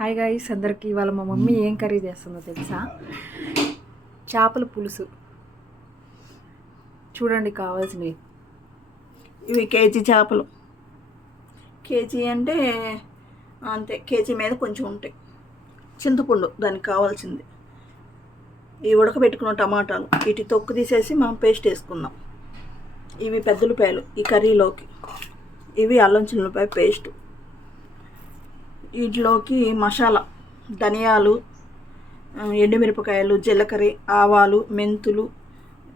Hi guys అందరికి ఇవాళ మా మమ్మీ ఏం కర్రీ చేస్తుందో తెలుసా? చేపల పులుసు. చూడండి కావాల్సినవి. ఇవి కేజీ చేపలు. కేజీ అంటే అంతే కేజీ మీద కొంచెం ఉంటాయి. చింతపండు దానికి కావాల్సింది. ఇవి ఉడకబెట్టుకున్న టమాటాలు. వీటి తొక్కు తీసేసి మనం పేస్ట్ వేసుకుందాం. ఇవి పెద్దలపాయలు ఈ కర్రీలోకి. ఇవి అల్లం చిన్నపాయ పేస్ట్. వీటిలోకి మసాలా ధనియాలు ఎండుమిరపకాయలు జీలకర్ర ఆవాలు మెంతులు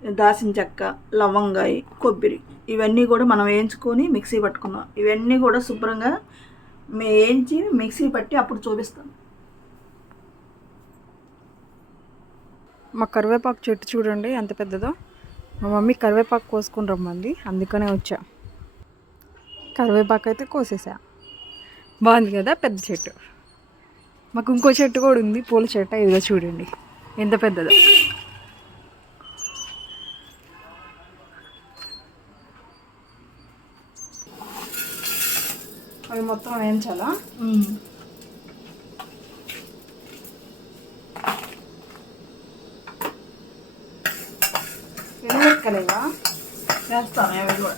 దాసిన చెక్క లవంగాయి కొబ్బరి ఇవన్నీ కూడా మనం వేయించుకొని మిక్సీ పట్టుకుందాం. ఇవన్నీ కూడా శుభ్రంగా మే- వేయించి మిక్సీ పట్టి అప్పుడు చూపిస్తాం మా కరివేపాకు చెట్టు చూడండి ఎంత పెద్దదో. మా మమ్మీ కరివేపాకు కోసుకుని రమ్మంది అందుకనే వచ్చా. కరివేపాకు అయితే కోసేసా. బాగుంది కదా పెద్ద చెట్టు. మాకు ఇంకో చెట్టు కూడా ఉంది పూల చెట్టు ఇదిగో చూడండి. ఎంత పెద్దదో. అవి మొత్తం వేయించాలా? ఎండుమిరపకాయలేవా చేస్తాను అవి కూడా.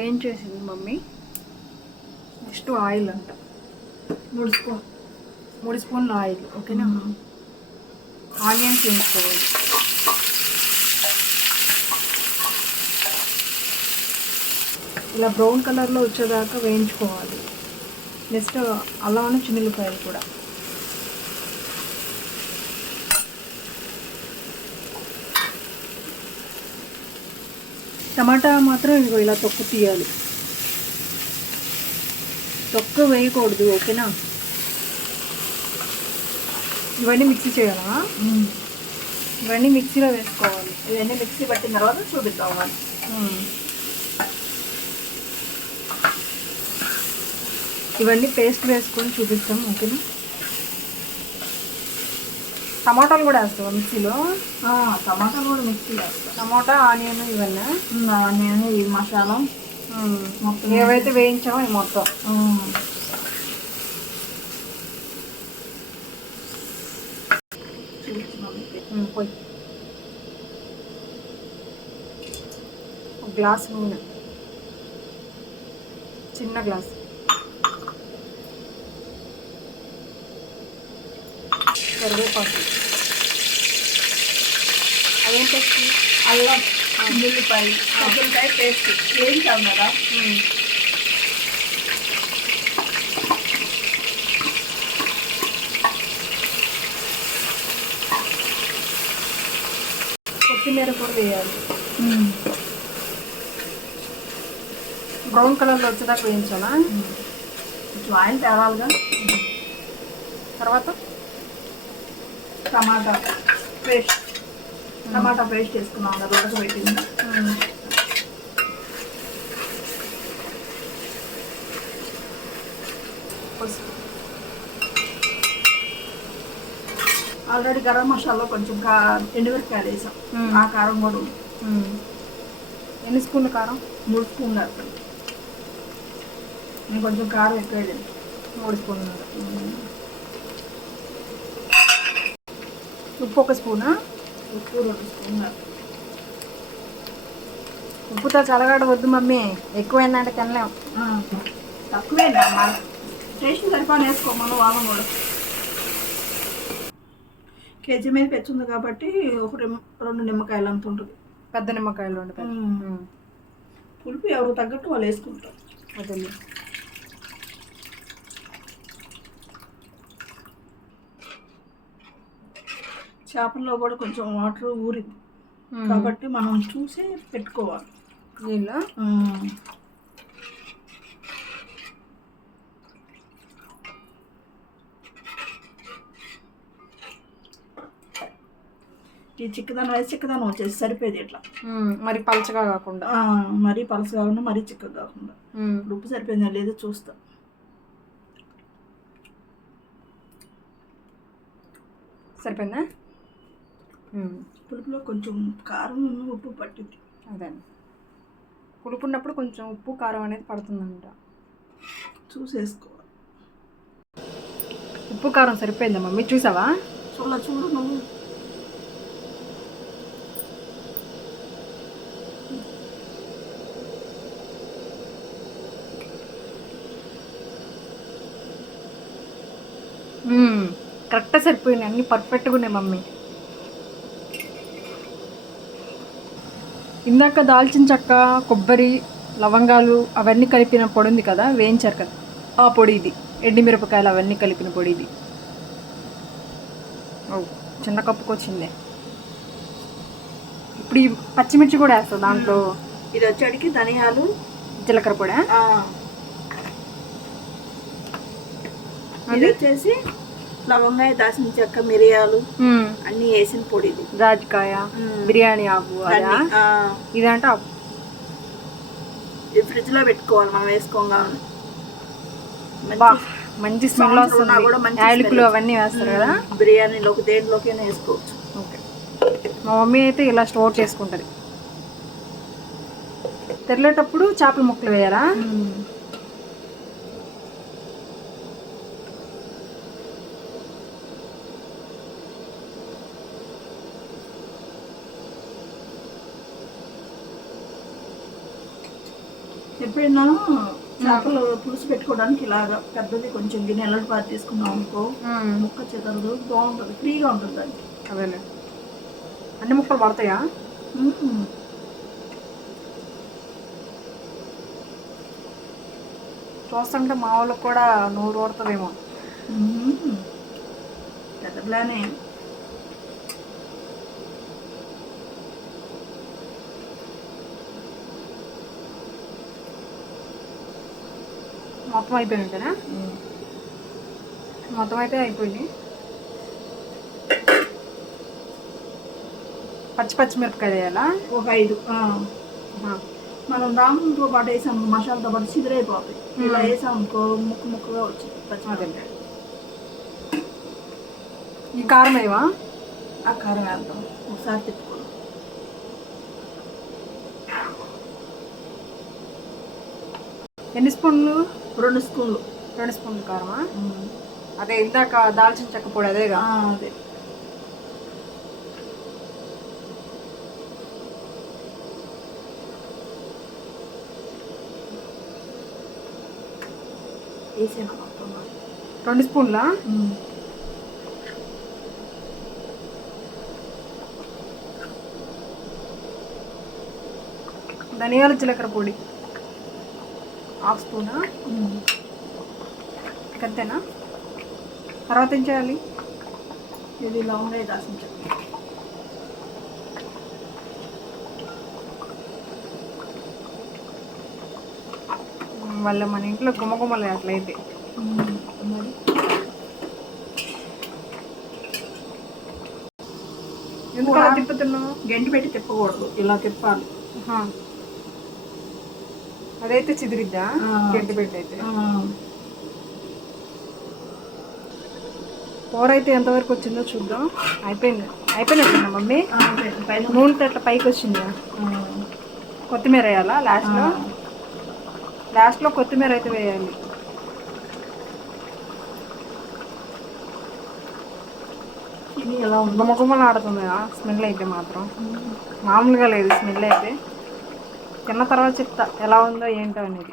వేయించేసింది మమ్మీ? నెక్స్ట్ ఆయిల్ అంట. మూడు స్పూన్ మూడు స్పూన్ల ఆయిల్ ఓకేనా? ఆనియన్స్ వేయించుకోవాలి ఇలా బ్రౌన్ కలర్లో వచ్చేదాకా వేయించుకోవాలి. నెక్స్ట్ అలానే చిన్నులపాయలు కూడా. టమాటా మాత్రం ఇదిగో ఇలా తొక్కు తీయాలి. తొక్క వేయకూడదు ఓకేనా? ఇవన్నీ మిక్సీ చేయాలా? ఇవన్నీ మిక్సీలో వేసుకోవాలి. ఇవన్నీ మిక్సీ పట్టిన తర్వాత చూపిద్దాం. ఇవన్నీ పేస్ట్ వేసుకొని చూపిస్తాం ఓకేనా? టమాటాలు కూడా వేస్తావా మిక్సీలో? టమాటాలు కూడా మిక్సీ వేస్తా. టమాటా ఆనియన్ ఇవన్నీ? నేను ఈ మసాలా. మొత్తం ఏవైతే వేయించామో ఇవి మొత్తం. పోయి. ఒక గ్లాస్ నూనె. చిన్న గ్లాస్. కరివేపాకు. అదేం పేస్ట్ అల్లం ఉల్లిపాయ ఉల్లిపాయ పేస్ట్ వేయించాం కదా కొత్తిమీర కూడా వేయాలి. బ్రౌన్ కలర్లో వచ్చేదాకా వేయించాలా? కొంచెం ఆయిల్ తేవాలిగా తర్వాత? టమాటా పేస్ట్. టమాటా పేస్ట్ వేసుకున్నాం కదా ఉడకబెట్టింది. ఆల్రెడీ గరం మసాలా కొంచెం కా ఎండుమిరపకాయలు వేసాం. ఆ కారం కూడా ఉంది. ఎన్ని స్పూన్ల కారం? మూడు స్పూన్లు నేను కొంచెం కారం ఎక్కువ మూడు స్పూన్లు. ఉప్పు ఒక స్పూనా? ఉప్పు రెండు స్పూన్లు. ఉప్పుతో చల్లగాడ వద్దు మమ్మీ ఎక్కువైందంటే తినలేం. ఆ, తక్కువేనా? మా టేస్ట్ సరిపోని వేసుకోమను వాళ్ళం కూడా. కేజీ మీద పెచ్చుంది కాబట్టి ఒక రెండు నిమ్మకాయలు అంత ఉంటుంది. పెద్ద నిమ్మకాయలు ఉంటాయి పులుపు ఎవరు తగ్గట్టు వాళ్ళు వేసుకుంటారు. అదే. చేపల్లో కూడా కొంచెం వాటర్ ఊరింది. కాబట్టి మనం చూసి పెట్టుకోవాలి. ఈ చిక్కదనం వేసి చిక్కదనం వచ్చేసి సరిపోయేది ఇట్లా. మరి పలచగా కాకుండా? మరీ పలస కాకుండా మరీ చిక్కగా కాకుండా. ఉప్పు సరిపోయిందా లేదో చూస్తా. సరిపోయిందా? పులుపులో కొంచెం కారం ఉప్పు పట్టింది అదే పులుపు ఉన్నప్పుడు కొంచెం ఉప్పు కారం అనేది పడుతుందంట. చూసేసుకోవాలి. ఉప్పు కారం సరిపోయిందా మమ్మీ? చూసావా? చూడ చూడు నువ్వు కరెక్ట్గా సరిపోయినాయి. అన్నీ పర్ఫెక్ట్గా ఉన్నాయి మమ్మీ. ఇందాక దాల్చిన చెక్క కొబ్బరి లవంగాలు అవన్నీ కలిపిన పొడి ఉంది కదా వేయించారు కదా. ఆ పొడి ఇది. ఎండిమిరపకాయలు అవన్నీ కలిపిన పొడి ఇది. ఓ చిన్న కప్పుకి వచ్చిందే. ఇప్పుడు ఈ పచ్చిమిర్చి కూడా వేస్తా దాంట్లో. ఇది వచ్చేటికి ధనియాలు. జీలకర్ర పొడి ఇది వచ్చేసి లవంగాయ దాచిన చెక్క మిరియాలు అన్నీ వేసిన పొడి ఇది జాజికాయ బిర్యానీ ఆకు ఇదంటే ఇది ఫ్రిడ్జ్లో పెట్టుకోవాలి మనం వేసుకోగా. మంచి స్మెల్ ఉన్నా కూడా వస్తుంది మంచి యాలకులు అవన్నీ వేస్తారు కదా? బిర్యానీలోకి దేంట్లోకైనా వేసుకోవచ్చు. ఓకే. మా మమ్మీ అయితే ఇలా స్టోర్ చేసుకుంటుంది. తెరలేటప్పుడు చేపల ముక్కలు వేయాలా? ఎప్పుడైనా చేపలు పులుసు పెట్టుకోవడానికి ఇలాగా పెద్దది కొంచెం గిన్నెల పాటు తీసుకున్నాం అనుకో ముక్క చెదరదు బాగుంటుంది ఫ్రీగా ఉంటుంది దానికి అదేలే. అన్ని ముక్కలు పడతాయా. చూస్తుంటే మా వాళ్ళకి కూడా నూరు ఊరుతుందేమో. మ్మ్. మొత్తం అయిపోయినట్టేనా మొత్తం అయితే అయిపోయింది. పచ్చి పచ్చి మిరపకాయ వేయాలా? ఒక ఐదు. మనం రాములతో పాటు వేసాం మసాలాతో పాటు చిదిరైపోతాయి ఇలా వేసాం అనుకో ముక్క ముక్కగా వచ్చింది పచ్చి అదేలే ఈ కారం ఏవా ఆ కారం వేద్దాం. ఒకసారి తిప్పుకోవాలి ఎన్ని స్పూన్లు? రెండు స్పూన్లు. రెండు స్పూన్లు కారమా? అదే ఇందాక దాల్చిన చెక్క పొడి అదేగా? అదే. మొత్తం రెండు స్పూన్లా? ధనియాల జీలకర్ర పొడి. హాఫ్ స్పూనా. అంతేనా తర్వాత ఏం చేయాలి? ఇది లవంగా దాసిన చెక్క వాళ్ళ మన ఇంట్లో గుమ్మగుమ్మలు అట్లయితే. మరి ఎందుకు అలా తిప్పుతున్నావు? గంటి పెట్టి తిప్పకూడదు. ఇలా తిప్పాలి. అదైతే చిదిరిద్దా. గట్టి పెట్టి అయితే కూర అయితే ఎంతవరకు వచ్చిందో చూద్దాం. అయిపోయింది. అయిపోయినట్టుందా మమ్మీ. నూనె అట్లా పైకి వచ్చిందా? కొత్తిమీర వేయాలా లాస్ట్లో. లాస్ట్లో కొత్తిమీర అయితే వేయాలి. ఆడుతుంది స్మెల్ అయితే మాత్రం. మామూలుగా లేదు. స్మెల్ అయితే. తిన్న తర్వాత చెప్తా ఎలా ఉందో ఏంటో అనేది.